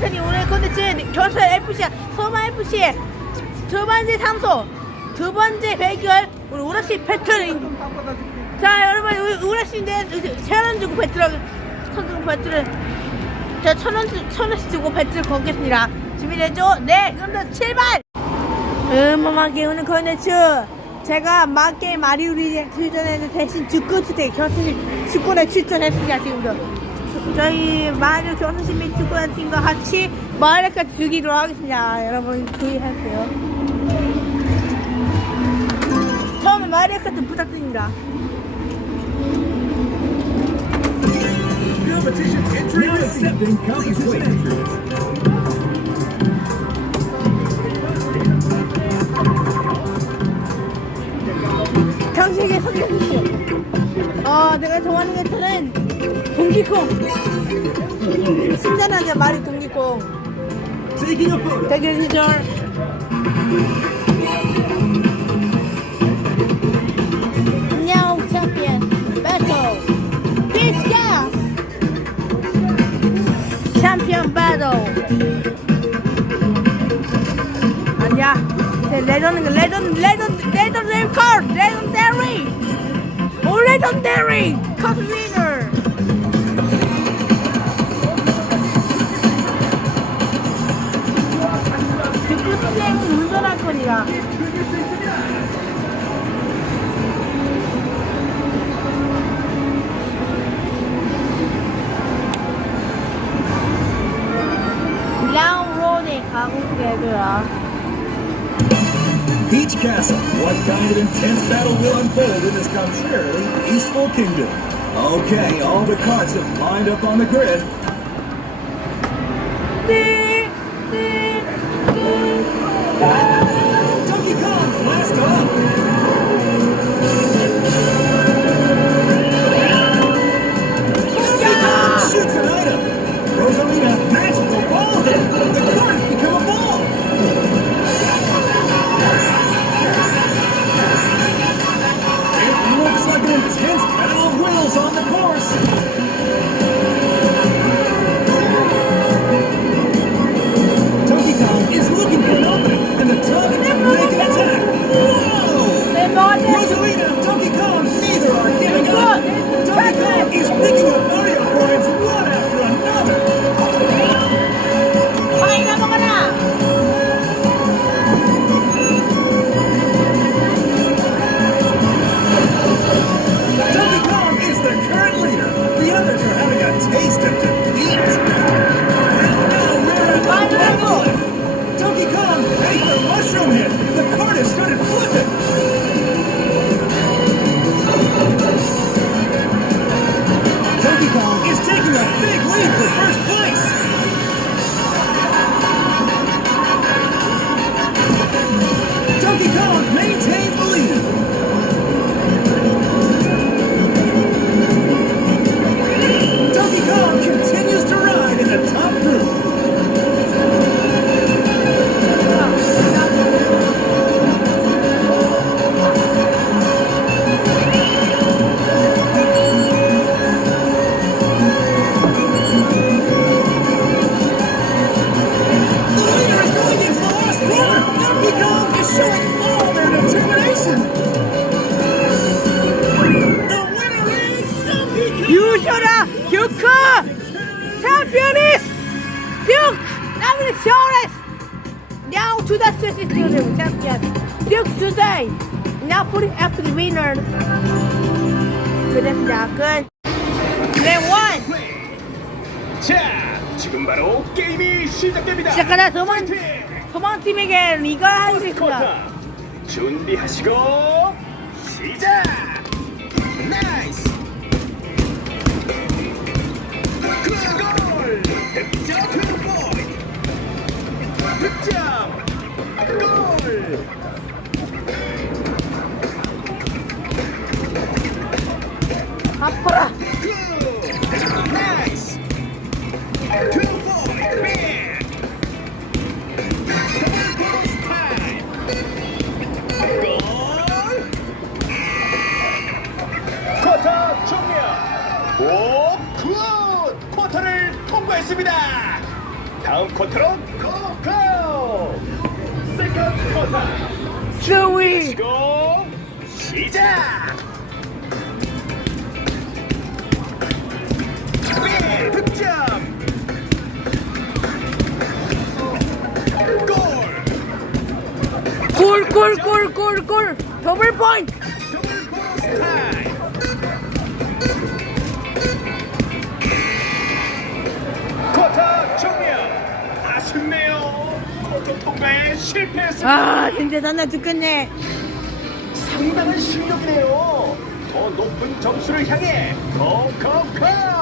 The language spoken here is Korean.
패턴이 오늘 콘텐츠 경찰 FC 소마 FC 두 번째 장소. 두 번째 배결. 우리 우라씨 패턴 자 여러분 우- 우라씨인데 세원 주고 배틀 천 주고 배틀을. 저 천원 천원씩 주고 배틀 걸겠습니다. 준비되죠? 네 그럼 출발! 음악에 오는 콘텐츠 제가 마게 마리우리 출전에는 대신 축구 투대 결승 축구에 출전했습니다 지금도 저희 및 축구 팀과 같이 마리오카 즐기도록 하겠습니다. 여러분 주의하세요. 처음에 마리오카 좀 부탁드립니다. 당신에게 소개해주시오. 어 내가 좋아하는 게트는 동기콩. 신선하게 말이 동기콩. photo. 대결이죠. 안녕 챔피언 배틀 피스가 챔피언 배틀 아니야. 레전드 레전드 레전드 레전드 컬 레전데리. 오 레전데리. 컷 위너 듣고 Manila. Long coming together. Ah. Peach Castle. What kind of intense battle will unfold in this contrarily peaceful kingdom? Okay, all the carts have lined up on the grid. Ding, ding, ding. The card is started flipping! 나무리 쇼레스 now to the system champion Duke today now putting after the winner 그랬습니다 끝 레원 자, 지금 바로 게임이 시작됩니다. 시작하자 소망! 소망팀에게 이걸 하겠습니다 준비하시고 시작! 나이스! 굿골! 득점 포인트! 득점! 골! 아파라 굿! 나이스! 투 포인트! 빈! 더블 포스트 타임! 골! 쿼터 종료! 오, 굿! 쿼터를 통과했습니다! 다음 쿼터로 고고! 세컨드 쿼터 스위 고! 시작! 네, 득점! 골! 골골 골 골 골 더블 포인트 더블 보너스 실패했습니다. 아 진짜 난나 죽겠네 상당한 실력이네요. 더 높은 점수를 향해 고고고!